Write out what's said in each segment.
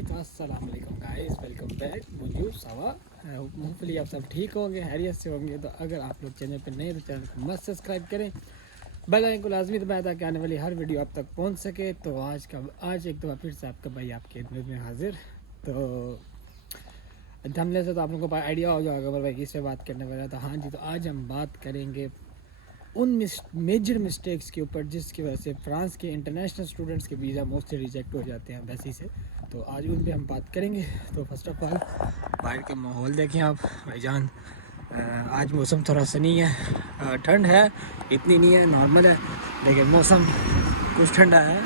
तो अस्सलाम वालेकुम गाइस, वेलकम बैक। मुझे सवा होपफुली आप सब ठीक होंगे, हैरियत से होंगे। तो अगर आप लोग चैनल पर नए तो चैनल को मस्त सब्सक्राइब करें, बेल आइकन को लाजमी दबाएं ताकि आने वाली हर वीडियो आप तक पहुंच सके। तो आज एक दफ़ा फिर से आपका भाई आपके खिदमत में हाजिर। तो थंबनेल से तो आप लोगों को आइडिया हो जाएगा भाई किस पे बात करने वाला। तो हाँ जी, तो आज हम बात करेंगे उन मेजर मिस्टेक्स के ऊपर जिसकी वजह से फ्रांस के इंटरनेशनल स्टूडेंट्स के वीज़ा मोस्टली रिजेक्ट हो जाते हैं वैसे से। तो आज उन पे हम बात करेंगे। तो फर्स्ट ऑफ ऑल बाहर के माहौल देखें आप भाईजान। आज मौसम थोड़ा सनी है, ठंड है इतनी नहीं है, नॉर्मल है, लेकिन मौसम कुछ ठंडा है,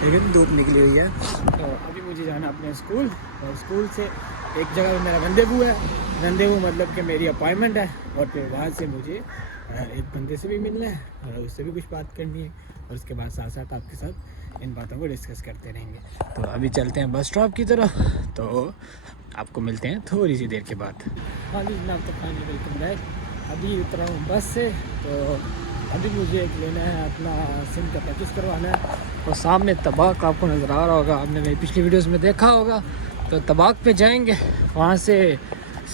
लेकिन धूप निकली हुई है। तो अभी मुझे जाना अपने स्कूल, और स्कूल से एक जगह पे मेरा रंदेवू है। रंदेवू मतलब कि मेरी अपॉइंटमेंट है, और फिर वहाँ से मुझे एक बंदे से भी मिलना है और उससे भी कुछ बात करनी है, और उसके बाद साथ साथ आपके साथ इन बातों को डिस्कस करते रहेंगे। तो अभी चलते हैं बस स्टॉप की तरफ, तो आपको मिलते हैं थोड़ी सी देर के बाद। हाँ जी जनाब, तो फाइनली वेलकम बैक। अभी उतरा हूँ बस से, तो अभी मुझे एक लेना है, अपना सिम का पैकेज करवाना है। तो सामने तबाक आपको नज़र आ रहा होगा, आपने मेरी पिछली वीडियोस में देखा होगा। तो तबाक पे जाएंगे, वहाँ से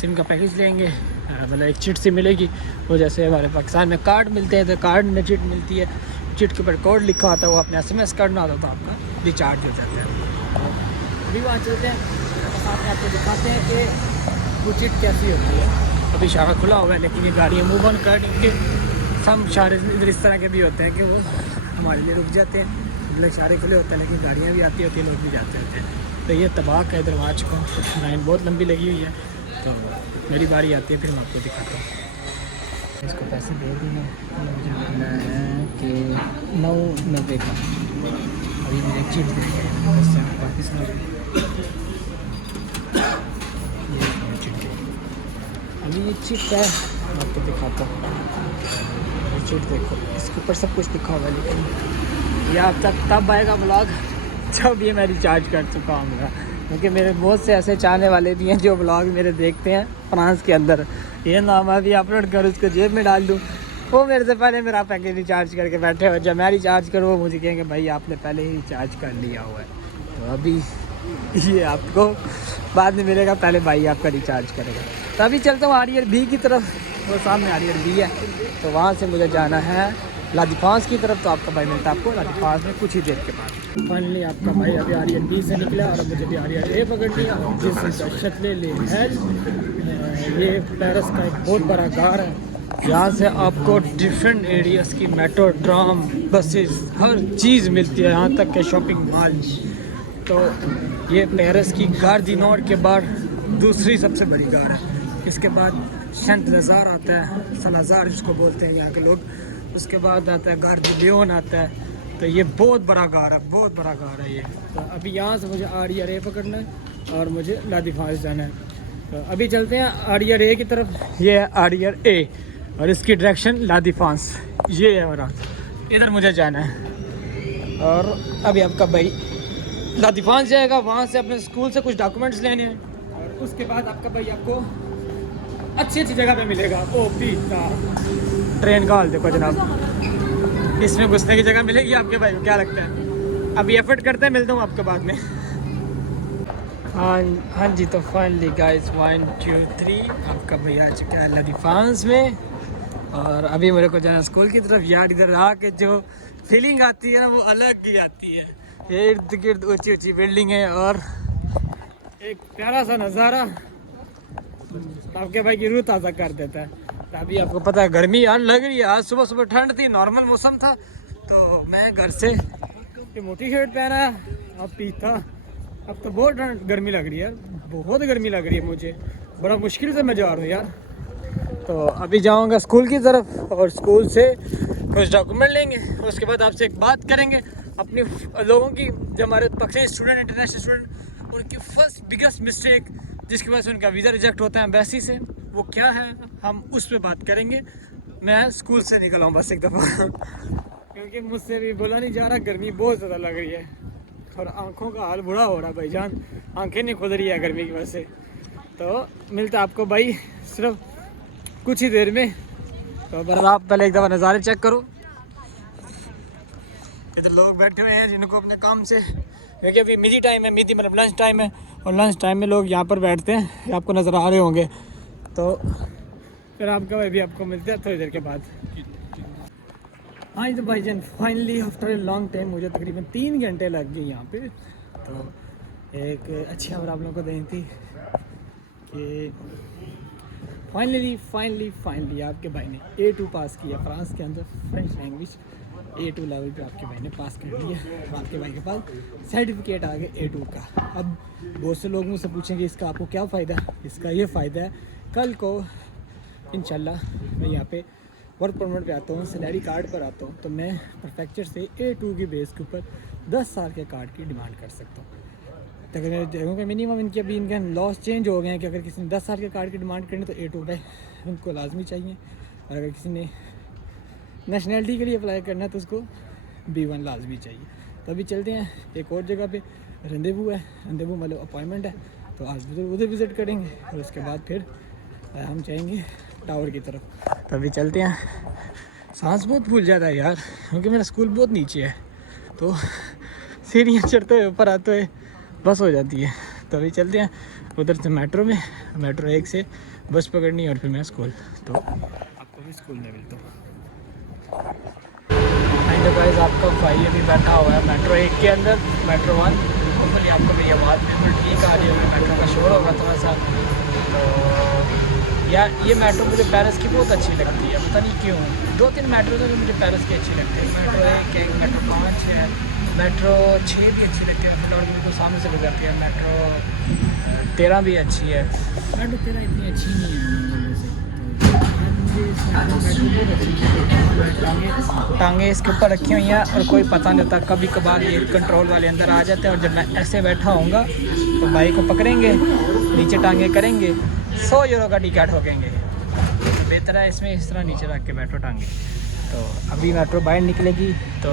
सिम का पैकेज लेंगे, मतलब एक चिट सी मिलेगी। वो जैसे हमारे पाकिस्तान में कार्ड मिलते हैं तो कार्ड में चिट मिलती है, चिट के ऊपर कोड लिखा होता है, वो अपने SMS करना होता है तो आपका रिचार्ज हो जाता है। अभी वहाँ चलते हैं, साथ में आपको दिखाते हैं कि वो चिट कैसी होती है। अभी इशारा खुला हुआ है, लेकिन ये गाड़ियाँ मूव ऑन करके सब इशारे इधर इस तरह के भी होते हैं कि वो हमारे लिए रुक जाते हैं, मतलब इशारे खुले होते हैं, लेकिन गाड़ियाँ भी आती होती हैं, लोग भी जाते होते हैं। तो ये तबाक है, इधर आ चुका हूँ, लाइन बहुत लंबी लगी हुई है। तो मेरी बारी आती है, फिर मैं आपको दिखाता हूँ। इसको पैसे दे दिए, मुझे मिलना है कि 9.90 का। अभी मुझे चिट देंगे, वैसे पाकिस्तान अभी ये चिट है, मैं आपको दिखाता हूँ। ये चिट देखो, इसके ऊपर सब कुछ लिखा हुआ है, लेकिन ये अब तब आएगा ब्लॉग जब ये मैं रिचार्ज कर चुका हूँ, क्योंकि मेरे बहुत से ऐसे चाहने वाले भी हैं जो ब्लॉग मेरे देखते हैं फ्रांस के अंदर। ये नाम अभी अपलोड कर उसको जेब में डाल दूँ, वो मेरे से पहले मेरा पैकेज रिचार्ज करके बैठे हो। जब मैं रिचार्ज करूँ वो मुझे कहेंगे भाई आपने पहले ही रिचार्ज कर लिया हुआ है। तो अभी ये आपको बाद में मिलेगा, पहले भाई आपका रिचार्ज करेगा। तो अभी चलता हूँ आरियर बी की तरफ, वो सामने आरियर बी है, तो वहाँ से मुझे जाना है ला डिफेंस की तरफ। तो आपका भाई मिलता है आपको ला डिफेंस में कुछ ही देर के बाद। फाइनली आपका भाई अभी आरियर बी से निकला, और मुझे भी आरियर ए पकड़नी है, जिसका शक्ल ले है। ये पेरिस का एक बहुत बड़ा गार है, यहाँ से आपको डिफरेंट एरियाज़ की मेट्रो, ट्राम, बसेस, हर चीज़ मिलती है, यहाँ तक के शॉपिंग मॉल। तो ये पेरिस की गार दी नॉर्ड के बाद दूसरी सबसे बड़ी गार है। इसके बाद सेंट लज़ार आता है, सलाज़ार जिसको बोलते हैं यहाँ के लोग। उसके बाद आता है गार दी लियोन आता है। तो ये बहुत बड़ा गार है, बहुत बड़ा गार है ये। तो अभी यहाँ से मुझे आरियर ए पकड़ना है और मुझे ला डिफेंस जाना है। तो अभी चलते हैं आरियर ए की तरफ। ये है आरियर ए और इसकी डायरेक्शन ला डिफेंस ये है, और इधर मुझे जाना है। और अभी आपका भाई ला डिफेंस जाएगा, वहाँ से अपने स्कूल से कुछ डॉक्यूमेंट्स लेने हैं, और उसके बाद आपका भाई आपको अच्छी अच्छी जगह पे मिलेगा। ओ पीता ट्रेन का हाल देखो जनाब, इसमें घुसने की जगह मिलेगी आपके भाई को, क्या लगता है? अभी एफर्ट करते हैं, मिलता हूँ आपके बाद में। हाँ जी, तो फाइनली गाइस 1 2 3 आपका भाई आ चुका है ला डिफेंस में, और अभी मेरे को जाना स्कूल की तरफ। यार इधर आके जो फीलिंग आती है ना वो अलग ही आती है। ये इर्द गिर्द ऊँची ऊँची बिल्डिंग है और एक प्यारा सा नज़ारा आपके भाई की रूह ताज़ा कर देता है। तो अभी आपको पता है गर्मी यार लग रही है, आज सुबह सुबह ठंड थी, नॉर्मल मौसम था, तो मैं घर से मोटी शर्ट पहना अब पीता। अब तो बहुत गर्मी लग रही है, बहुत गर्मी लग रही है मुझे, बड़ा मुश्किल से मैं जा रहा हूँ यार। तो अभी जाऊँगा स्कूल की तरफ, और स्कूल से कुछ डॉक्यूमेंट लेंगे, उसके बाद आपसे एक बात करेंगे अपने लोगों की, जो हमारे पाकिस्तानी स्टूडेंट, इंटरनेशनल स्टूडेंट, उनकी फर्स्ट बिगेस्ट मिस्टेक जिसकी वजह से उनका वीज़ा रिजेक्ट होता है एम्बेसी से, वो क्या है हम उस पर बात करेंगे। मैं स्कूल से निकला हूँ बस एक दफ़ा क्योंकि मुझसे भी बोला नहीं जा रहा, गर्मी बहुत ज़्यादा लग रही है और आँखों का हाल बुरा हो रहा है भाईजान, आंखें नहीं खुल रही है गर्मी की वजह से। तो मिलता आपको भाई सिर्फ कुछ ही देर में। तो बस आप पहले एक दफ़ा नज़ारे चेक करो, इधर लोग बैठे हुए हैं जिनको अपने काम से क्योंकि अभी मिडी टाइम है, मिडी मतलब लंच टाइम है, और लंच टाइम में लोग यहाँ पर बैठते हैं, ये आपको नज़र आ रहे होंगे। तो फिर आपका भाई भी आपको मिलते हैं थोड़ी देर के बाद। हाँ तो भाईजान finally after a long time मुझे तकरीबन 3 घंटे लग गए यहाँ पे। तो एक अच्छी खबर आप लोगों को देनी थी कि फाइनली आपके भाई ने A2 पास किया फ्रांस के अंदर, फ्रेंच लैंग्वेज A2 लेवल पे आपके भाई ने पास कर लिया। आपके भाई के पास सर्टिफिकेट आ गया A2 का। अब बहुत से लोग मुझसे पूछेंगे इसका आपको क्या फ़ायदा है। इसका ये फ़ायदा है, कल को इंशाल्लाह मैं यहाँ पे वर्क परमिट पे आता हूँ, सैलरी कार्ड पर आता हूँ, तो मैं परफेक्चर से A2 की बेस के ऊपर 10 साल के कार्ड की डिमांड कर सकता हूँ। तो अगर देखूँगा मिनिमम इनके अभी इनके लॉस चेंज हो गए हैं कि अगर किसी ने 10 साल के कार्ड की डिमांड करनी तो A2 पे उनको लाजमी चाहिए, और अगर किसी ने नेशनलिटी के लिए अप्लाई करना है तो उसको B1 लाजमी चाहिए। तो अभी चलते हैं एक और जगह पे, रंदेवू है, रंदेवू मतलब अपॉइंटमेंट है, तो आज उधर विज़िट करेंगे और उसके बाद फिर हम जाएंगे टावर की तरफ। तो अभी चलते हैं। सांस बहुत भूल जाता है यार, क्योंकि मेरा स्कूल बहुत नीचे है, तो सीढ़ियाँ चढ़ते हुए ऊपर आते हुए बस हो जाती है। तो अभी चलते हैं उधर से मेट्रो 1 से बस पकड़नी है और फिर मैं स्कूल, तो आपको भी स्कूल में मिलता हूँ। गाइस आपका भाई अभी बैठा हुआ है मेट्रो 1 के अंदर, मेट्रो 1। होपफुली आपको भी आवाज़ बिल्कुल ठीक आ रही होगी, मेट्रो का शोर होगा थोड़ा सा। तो यार ये मेट्रो मुझे पेरिस की बहुत अच्छी लगती है, पता नहीं क्यों। 2-3 मेट्रो है जो मुझे पेरिस की अच्छी लगती है। मेट्रो 1, मेट्रो 5 है, मेट्रो 6 भी अच्छी लगती है, फिलहाल बिल्कुल सामने से गुजरती है। मेट्रो 13 भी अच्छी है। मेट्रो 13 इतनी अच्छी नहीं है वैसे, टांगे इसके ऊपर रखी हुई हैं और कोई पता नहीं होता, कभी कभार ये कंट्रोल वाले अंदर आ जाते हैं, और जब मैं ऐसे बैठा होऊंगा तो बाइक को पकड़ेंगे, नीचे टांगे करेंगे, 100 यूरो का टिकट ठोकेंगे। बेहतर है इसमें इस तरह नीचे रख के मेट्रो टांगे। तो अभी मेट्रो बाहर निकलेगी, तो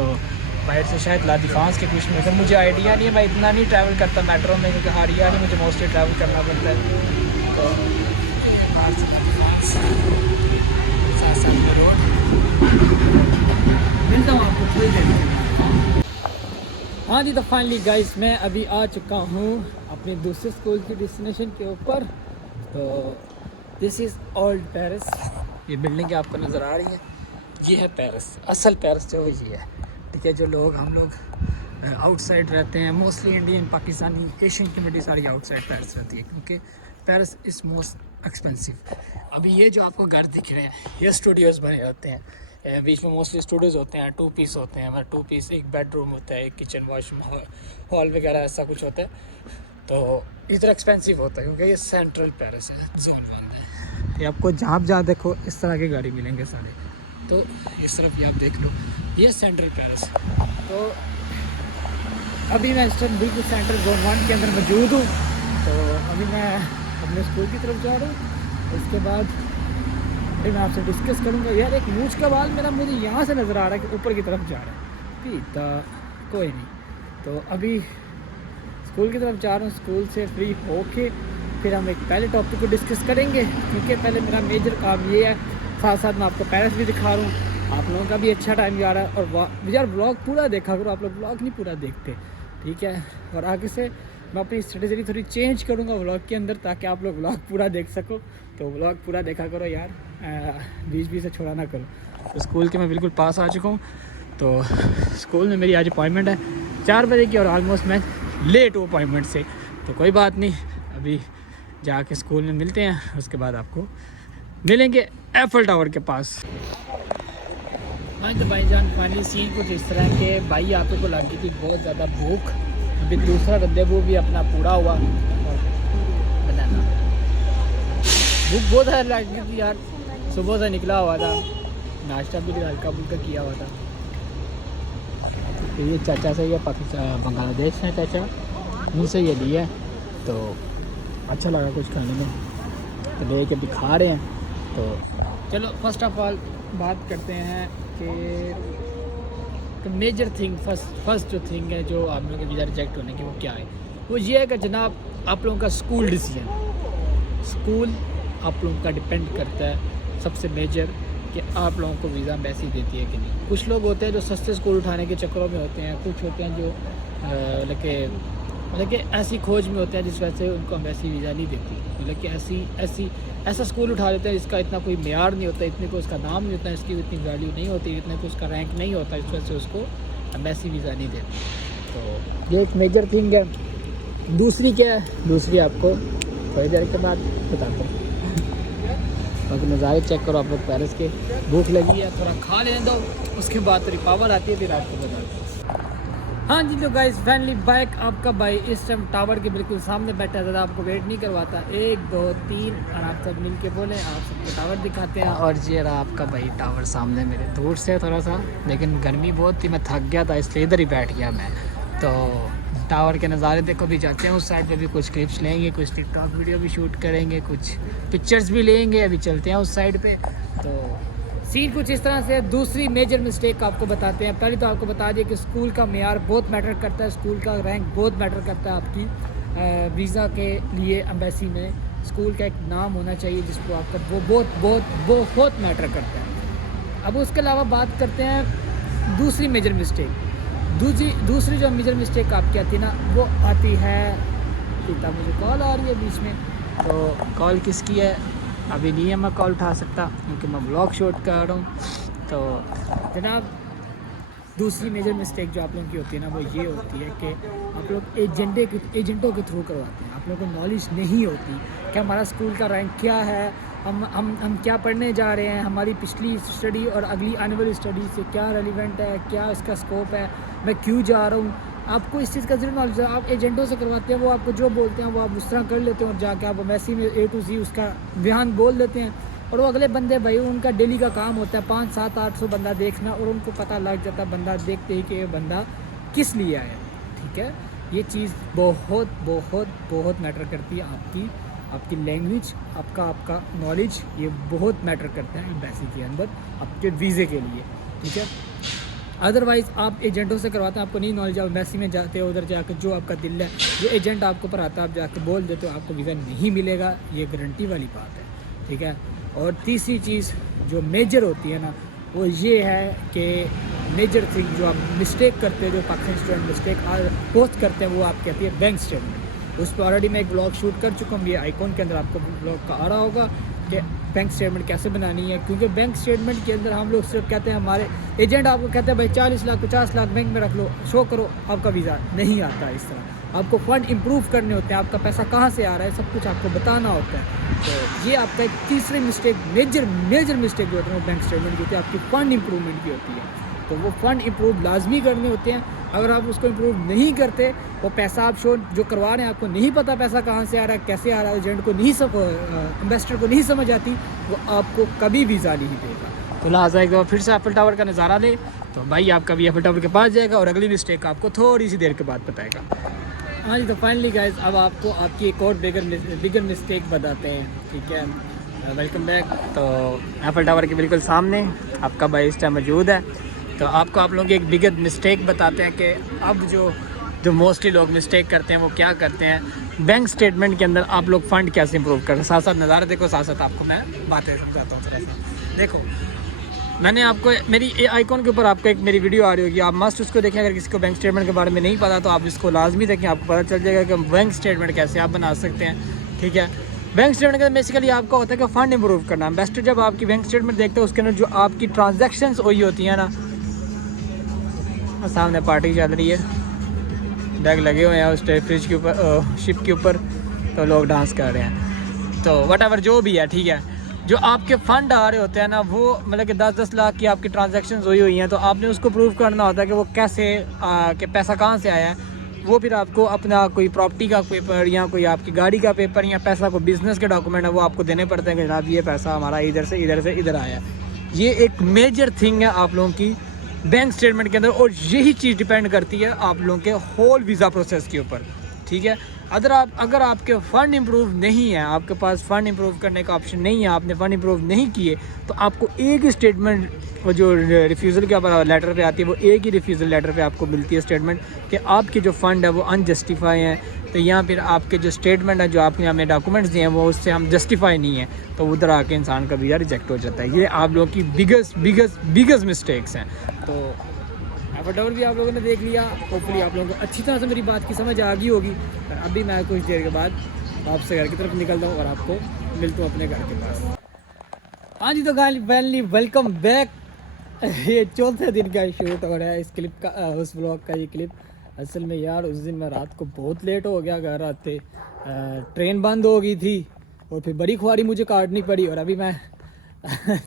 बाहर से शायद ला डिफांस के कुछ में, मुझे आइडिया नहीं है, मैं इतना नहीं ट्रैवल करता मेट्रो में, क्योंकि आइडिया नहीं मुझे मोस्टली ट्रैवल करना पड़ता है। तो मिलता हूँ आपको थोड़ी देर में। हाँ जी, तो फाइनली गाइस मैं अभी आ चुका हूँ अपने दूसरे स्कूल की डेस्टिनेशन के ऊपर। तो दिस इज़ ओल्ड पेरिस, ये बिल्डिंग आपको नज़र आ रही है, ये है पेरिस, असल पेरिस जो ये है। ठीक है, जो लोग हम लोग आउटसाइड रहते हैं, mostly Indian, Pakistani, Asian community सारी आउटसाइड पेरिस रहती है, क्योंकि पेरिस इज़ मोस्ट एक्सपेंसिव। अभी ये जो आपको घर दिख रहे हैं ये स्टूडियोज़ बने होते हैं, बीच में मोस्टली स्टूडियोज़ होते हैं, 2 पीस होते हैं, मतलब 2 पीस, एक बेडरूम होता है, एक किचन वॉशरूम हॉल वगैरह ऐसा कुछ होता है। तो इधर एक्सपेंसिव होता है क्योंकि ये सेंट्रल पेरिस है, जोन 1 है। ये आपको जहाँ देखो इस तरह के गाड़ी मिलेंगे सारे। तो इस तरफ ये आप देख लो, ये सेंट्रल पेरिस। तो अभी मैं इस टाइम बिल्कुल सेंट्रल जोन 1 के अंदर मौजूद हूँ। तो अभी मैं अपने स्कूल की तरफ जा रहा हूँ, उसके बाद फिर मैं आपसे डिस्कस करूँगा। यार एक मूछ का बाल मेरा मुझे यहाँ से नज़र आ रहा है कि ऊपर की तरफ जा रहा है, ठीक है कोई नहीं। तो अभी स्कूल की तरफ जा रहा हूँ, स्कूल से फ्री होके फिर हम एक पहले टॉपिक को डिस्कस करेंगे, क्योंकि पहले मेरा मेजर काम ये है। साथ साथ मैं आपको पेरिस भी दिखा रहा हूँ, आप लोगों का भी अच्छा टाइम जा रहा है। और यार ब्लॉग पूरा देखा करो, आप लोग ब्लॉग नहीं पूरा देखते, ठीक है। और आगे से मैं अपनी स्ट्रेटजी थोड़ी चेंज करूँगा व्लॉग के अंदर, ताकि आप लोग व्लॉग पूरा देख सको। तो व्लॉग पूरा देखा करो यार, बीच बीच से छोड़ा ना करो। तो स्कूल के मैं बिल्कुल पास आ चुका हूँ। तो स्कूल में मेरी आज अपॉइंटमेंट है 4 बजे की, और ऑलमोस्ट मैं लेट हूँ अपॉइंटमेंट से। तो कोई बात नहीं, अभी जाके स्कूल में मिलते हैं, उसके बाद आपको मिलेंगे एफिल टावर के पास। तो भाईजान फाइनली सीन कुछ इस तरह के, भाई आप को लग गई थी बहुत ज़्यादा भूख। अभी दूसरा रंदेवू भी अपना पूरा हुआ, बनाना भूख बहुत ज़्यादा लग गई थी यार। सुबह से निकला हुआ था, नाश्ता भी हल्का फुल्का किया हुआ था। तो ये चाचा से, ये पाकिस्तान बांग्लादेश है चाचा, उनसे ये लिया, तो अच्छा लगा कुछ खाने में, तो ले के भी खा रहे हैं। तो चलो फर्स्ट ऑफ ऑल बात करते हैं कि मेजर थिंग, फर्स्ट जो थिंग है जो आप लोगों के वीज़ा रिजेक्ट होने की, वो क्या है? वो ये है कि जनाब आप लोगों का स्कूल डिसीजन, स्कूल आप लोगों का डिपेंड करता है सबसे मेजर कि आप लोगों को वीज़ा एम्बेसी देती है कि नहीं। कुछ लोग होते हैं जो सस्ते स्कूल उठाने के चक्करों में होते हैं, कुछ होते हैं जो मतलब कि ऐसी खोज में होते हैं जिस वजह से उनको एम्बेसी वीज़ा नहीं देती। मतलब कि ऐसा स्कूल उठा लेते हैं जिसका इतना कोई मेयार नहीं होता, इतने को उसका नाम नहीं होता, इसकी इतनी वैल्यू नहीं होती, इतने को उसका रैंक नहीं होता, इस वजह से उसको एम्बेसी वीज़ा नहीं देती। तो ये एक मेजर थिंग है। दूसरी क्या है, दूसरी आपको थोड़ी देर के बाद बताता हूँ। बाकी नज़ारे चेक करो आप लोग पेरिस के। भूख लगी है, थोड़ा खा लेने दो, उसके बाद थोड़ी पावर आती है, फिर आपको बताता हूँ। हाँ जी, तो गाइस फाइनली बाइक आपका भाई इस टाइम टावर के बिल्कुल सामने बैठा है। ज़्यादा आपको वेट नहीं करवाता, 1 2 3 और आप सब मिल के बोलें, आप सबको टावर दिखाते हैं। और ये रहा आपका भाई टावर सामने मेरे, दूर से थोड़ा सा, लेकिन गर्मी बहुत थी, मैं थक गया था इसलिए इधर ही बैठ गया मैं। तो टावर के नज़ारे देखो, भी जाते हैं उस साइड पे भी, कुछ क्लिप्स लेंगे, कुछ टिकटॉक वीडियो भी शूट करेंगे, कुछ पिक्चर्स भी लेंगे। अभी चलते हैं उस साइड पे। तो सीन कुछ इस तरह से। दूसरी मेजर मिस्टेक आपको बताते हैं। पहले तो आपको बता दिए कि स्कूल का मेयार बहुत मैटर करता है, स्कूल का रैंक बहुत मैटर करता है आपकी वीज़ा के लिए। एम्बेसी में स्कूल का एक नाम होना चाहिए जिसको आपका वो बहुत बहुत बहुत मैटर करता है। अब उसके अलावा बात करते हैं दूसरी मेजर मिस्टेक। दूसरी जो मेजर मिस्टेक आपकी आती है ना, वो आती है, पिता मुझे कॉल आ रही है बीच में, तो कॉल किसकी है अभी नहीं है, मैं कॉल उठा सकता क्योंकि मैं ब्लॉग शूट कर रहा हूँ। तो जनाब, दूसरी मेजर मिस्टेक जो आप लोगों की होती है ना, वो ये होती है कि आप लोग एजेंटों के थ्रू करवाते हैं। आप लोगों को नॉलेज नहीं होती कि हमारा स्कूल का रैंक क्या है, हम क्या पढ़ने जा रहे हैं, हमारी पिछली स्टडी और अगली आने वाली स्टडी से क्या रेलिवेंट है, क्या इसका स्कोप है, मैं क्यों जा रहा हूँ। आपको इस चीज़ का ज़रूर नॉलेज है। आप एजेंटों से करवाते हैं, वो आपको जो बोलते हैं वो आप उस तरह कर लेते हैं, और जाके आप एम्बेसी में A to Z उसका बयान बोल देते हैं। और वो अगले बंदे भाई, उनका डेली का काम होता है 5 7 800 बंदा देखना, और उनको पता लग जाता है बंदा देखते ही कि ये बंदा किस लिए आया। ठीक है, ये चीज़ बहुत बहुत बहुत मैटर करती है। आपकी लैंग्वेज, आपका नॉलेज, ये बहुत मैटर करता है एम्बेसी के अंदर आपके वीज़े के लिए। ठीक है, अदरवाइज़ आप एजेंटों से करवाते हैं, आपको नहीं नॉलेज, आप एम्बेसी में जाते हो, उधर जाकर जो आपका दिल है, जो एजेंट आपको पढ़ाता है, आप जाकर बोल देते हो, आपको वीज़ा नहीं मिलेगा, ये गारंटी वाली बात है। ठीक है, और तीसरी चीज़ जो मेजर होती है ना, वो ये है कि मेजर थिंग जो आप मिस्टेक करते हो, जो पाकिस्तानी स्टूडेंट मिस्टेक पोस्ट करते हैं, वो आप कहती है बैंक स्टेटमेंट। उस पर ऑलरेडी मैं एक ब्लॉग शूट कर चुका हूँ, ये आइकॉन के अंदर आपको ब्लॉग का आ रहा होगा कि बैंक स्टेटमेंट कैसे बनानी है। क्योंकि बैंक स्टेटमेंट के अंदर हम लोग सिर्फ कहते हैं, हमारे एजेंट आपको कहते हैं भाई 40 लाख 50 लाख बैंक में रख लो, शो करो, आपका वीज़ा नहीं आता। इस तरह आपको फ़ंड इम्प्रूव करने होते हैं, आपका पैसा कहाँ से आ रहा है, सब कुछ आपको बताना होता है। तो ये आपका एक तीसरी मिस्टेक, मेजर मिस्टेक जो होती है वो बैंक स्टेटमेंट की होती है, आपकी फ़ंड इम्प्रूवमेंट की होती है। तो वो फ़ंड इम्प्रूव लाजमी करने होते हैं। अगर आप उसको इम्प्रूव नहीं करते, वो पैसा आप शो जो करवा रहे हैं, आपको नहीं पता पैसा कहाँ से आ रहा है, कैसे आ रहा है, एजेंट को नहीं इन्वेस्टर को नहीं समझ आती, वो आपको कभी वीज़ा नहीं देगा। तो लिहाजा एक बार फिर से एफिल टावर का नज़ारा ले, तो भाई आपका भी एफिल टावर के पास जाएगा और अगली मिस्टेक आपको थोड़ी सी देर के बाद बताएगा। हाँ जी, तो फाइनली गाइस, अब आपको आपकी एक और बिगर मिस्टेक बताते हैं। ठीक है, वेलकम बैक। तो एफिल टावर के बिल्कुल सामने आपका भाई इस टाइम मौजूद है। तो आपको आप लोग एक बिगर मिस्टेक बताते हैं कि अब जो मोस्टली लोग मिस्टेक करते हैं वो क्या करते हैं। बैंक स्टेटमेंट के अंदर आप लोग फ़ंड कैसे इंप्रूव करते हैं, साथ साथ नज़ारा देखो, साथ साथ आपको मैं बातें समझाता हूँ थोड़ा सा। देखो, मैंने आपको मेरी आइकॉन के ऊपर आपको एक मेरी वीडियो आ रही होगी, आप मस्ट उसको देखें। अगर किसी को बैंक स्टेटमेंट के बारे में नहीं पता तो आप इसको लाजमी देखें, आपको पता चल जाएगा कि बैंक स्टेटमेंट कैसे आप बना सकते हैं। ठीक है, बैंक स्टेटमेंट के अंदर बेसिकली आपका होता है कि फ़ंड इंप्रूव करना। इन्वेस्टर जब आपकी बैंक स्टेटमेंट देखते हैं, उसके अंदर जो आपकी ट्रांजैक्शंस हुई होती हैं ना, सामने पार्टी चल रही है, बैग लगे हुए हैं उस फ्रिज के ऊपर, शिप के ऊपर, तो लोग डांस कर रहे हैं। तो वट जो भी है, ठीक है, जो आपके फ़ंड आ रहे होते हैं ना, वो मतलब कि 10-10 लाख की आपकी ट्रांजैक्शंस हुई हैं, तो आपने उसको प्रूव करना होता है कि वो कैसे कि पैसा कहाँ से आया है। वो फिर आपको अपना कोई प्रॉपर्टी का पेपर या कोई आपकी गाड़ी का पेपर या पैसा को बिज़नेस के डॉक्यूमेंट है, वो आपको देने पड़ते हैं कि जनाब ये पैसा हमारा इधर से इधर आया। ये एक मेजर थिंग है आप लोगों की बैंक स्टेटमेंट के अंदर, और यही चीज़ डिपेंड करती है आप लोगों के होल वीज़ा प्रोसेस के ऊपर। ठीक है। अगर आपके फ़ंड इम्प्रूव नहीं है, आपके पास फ़ंड इम्प्रूव करने का ऑप्शन नहीं है, आपने फ़ंड इम्प्रूव नहीं किए, तो आपको एक ही स्टेटमेंट वो जो रिफ्यूज़ल के ऊपर लेटर पे आती है, वो एक ही रिफ्यूज़ल लेटर पे आपको मिलती है स्टेटमेंट कि आपके जो फ़ंड है वो अनजस्टिफाई हैं। तो यहाँ फिर आपके जो स्टेटमेंट है, जो आपने हमें डॉक्यूमेंट्स दिए हैं, वो उससे हम जस्टिफाई नहीं है, तो उधर आके इंसान का वीज़ा रिजेक्ट हो जाता है। ये आप लोगों की बिगेस्ट मिस्टेक्स हैं। तो एफर्टवर भी आप लोगों ने देख लिया, होपफुली आप लोगों को अच्छी तरह से मेरी बात की समझ आ गई होगी। और अभी मैं कुछ देर के बाद आपसे घर की तरफ निकलता हूँ और आपको मिलता हूँ अपने घर के पास। हाँ जी, तो फाइनली वेलकम बैक। ये चौथे दिन का शूट हो रहा है इस क्लिप का, उस ब्लॉग का ये क्लिप। असल में यार उस दिन मैं रात को बहुत लेट हो गया घर आते, ट्रेन बंद हो गई थी और फिर बड़ी खुआरी मुझे काटनी पड़ी। और अभी मैं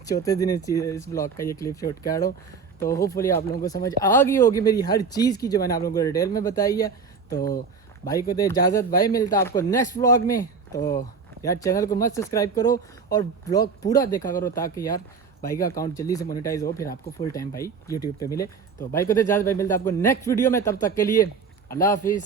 चौथे दिन इस ब्लॉग का ये क्लिप शूट कर रहा हूँ। तो होपफुली आप लोगों को समझ आ गई होगी मेरी हर चीज़ की, जो मैंने आप लोगों को डिटेल में बताई है। तो भाई को दे इजाज़त, भाई मिलता आपको नेक्स्ट ब्लॉग में। तो यार चैनल को मत सब्सक्राइब करो और ब्लॉग पूरा देखा करो, ताकि यार भाई का अकाउंट जल्दी से मोनेटाइज हो, फिर आपको फुल टाइम भाई यूट्यूब पे मिले। तो भाई को दे इजाज़त, भाई मिलता आपको नेक्स्ट वीडियो में। तब तक के लिए अल्लाह हाफिज़।